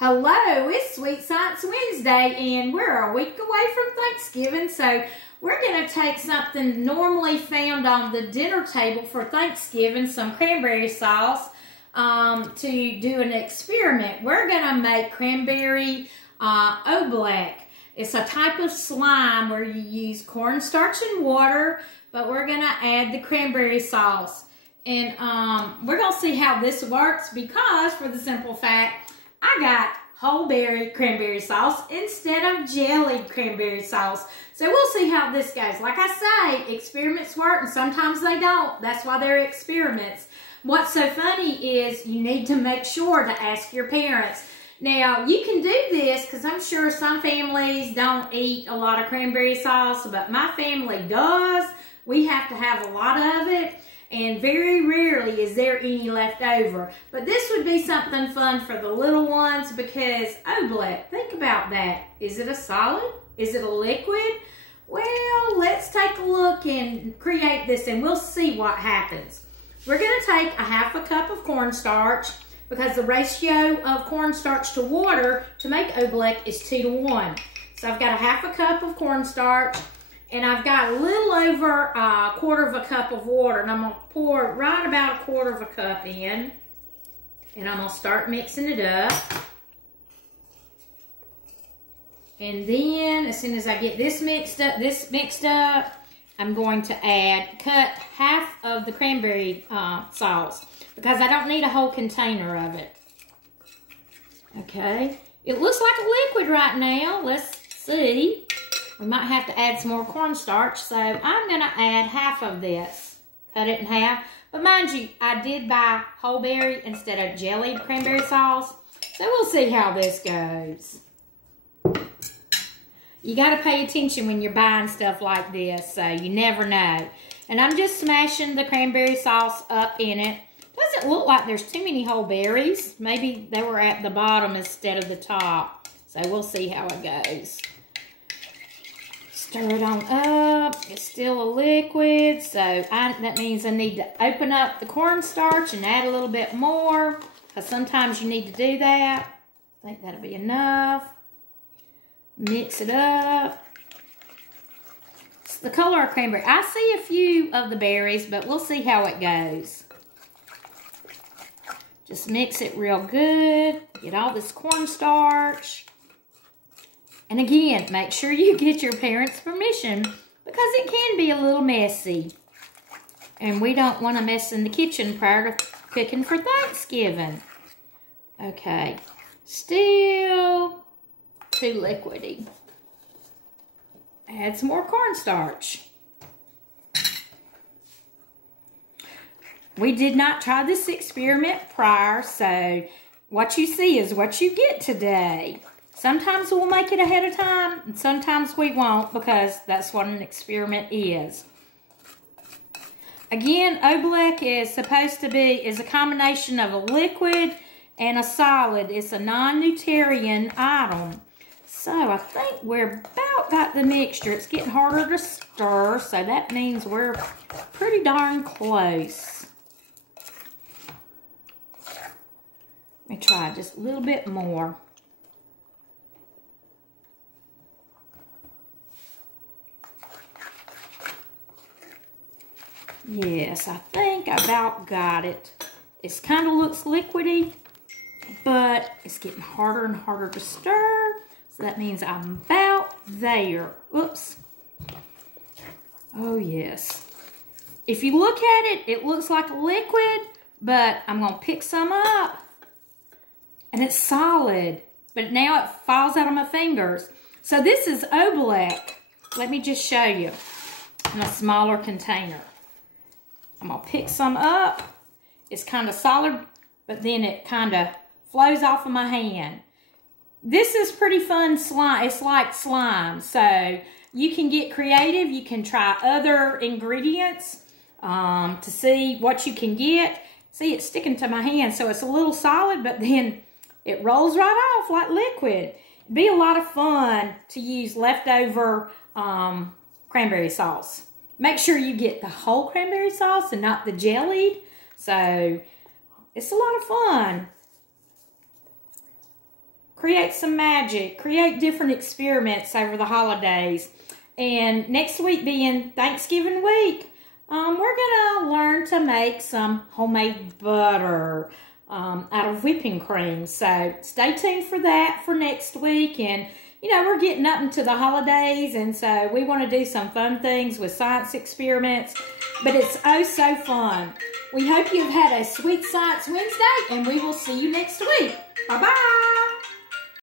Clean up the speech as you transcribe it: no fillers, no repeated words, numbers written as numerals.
Hello, it's Sweet Science Wednesday, and we're a week away from Thanksgiving, so we're going to take something normally found on the dinner table for Thanksgiving, some cranberry sauce, to do an experiment. We're going to make Cranberry Oobleck. It's a type of slime where you use cornstarch and water, but we're going to add the cranberry sauce. And we're going to see how this works because, for the simple fact, I got whole berry cranberry sauce instead of jellied cranberry sauce. So we'll see how this goes. Like I say, experiments work and sometimes they don't. That's why they're experiments. What's so funny is you need to make sure to ask your parents. Now, you can do this because I'm sure some families don't eat a lot of cranberry sauce, but my family does. We have to have a lot of it. And very rarely is there any left over. But this would be something fun for the little ones because, Oobleck, think about that. Is it a solid? Is it a liquid? Well, let's take a look and create this and we'll see what happens. We're going to take a half a cup of cornstarch because the ratio of cornstarch to water to make Oobleck is 2 to 1. So I've got a half a cup of cornstarch. And I've got a little over a quarter of a cup of water. And I'm going to pour right about a quarter of a cup in. And I'm going to start mixing it up. And then, as soon as I get this mixed up, I'm going to cut half of the cranberry sauce. Because I don't need a whole container of it. Okay. It looks like a liquid right now. Let's see. We might have to add some more cornstarch, so I'm going to add half of this. Cut it in half. But mind you, I did buy whole berry instead of jellied cranberry sauce. So we'll see how this goes. You got to pay attention when you're buying stuff like this, so you never know. And I'm just smashing the cranberry sauce up in it. Doesn't look like there's too many whole berries. Maybe they were at the bottom instead of the top. So we'll see how it goes. Stir it on up. It's still a liquid, so that means I need to open up the cornstarch and add a little bit more, because sometimes you need to do that. I think that'll be enough. Mix it up. It's the color of cranberry. I see a few of the berries, but we'll see how it goes. Just mix it real good. Get all this cornstarch. And again, make sure you get your parents' permission because it can be a little messy. And we don't want to mess in the kitchen prior to cooking for Thanksgiving. Okay, still too liquidy. Add some more cornstarch. We did not try this experiment prior, so what you see is what you get today. Sometimes we'll make it ahead of time, and sometimes we won't because that's what an experiment is. Again, Oobleck is supposed to be a combination of a liquid and a solid. It's a non-Nutarian item. So I think we're about got the mixture. It's getting harder to stir, so that means we're pretty darn close. Let me try just a little bit more. Yes, I think I about got it. It kind of looks liquidy, but it's getting harder and harder to stir. So that means I'm about there. Oops. Oh, yes. If you look at it, it looks like a liquid, but I'm going to pick some up. And it's solid, but now it falls out of my fingers. So this is Oobleck. Let me just show you in a smaller container. I'm going to pick some up. It's kind of solid, but then it kind of flows off of my hand. This is pretty fun slime. It's like slime. So you can get creative. You can try other ingredients to see what you can get. See, it's sticking to my hand. So it's a little solid, but then it rolls right off like liquid. It'd be a lot of fun to use leftover cranberry sauce. Make sure you get the whole cranberry sauce and not the jellied. So it's a lot of fun. create some magic, create different experiments over the holidays. And next week being Thanksgiving week, we're going to learn to make some homemade butter out of whipping cream. So stay tuned for that for next week. And, you know, we're getting up into the holidays, and so we want to do some fun things with science experiments. But it's oh so fun. We hope you've had a sweet Science Wednesday, and we will see you next week. Bye-bye.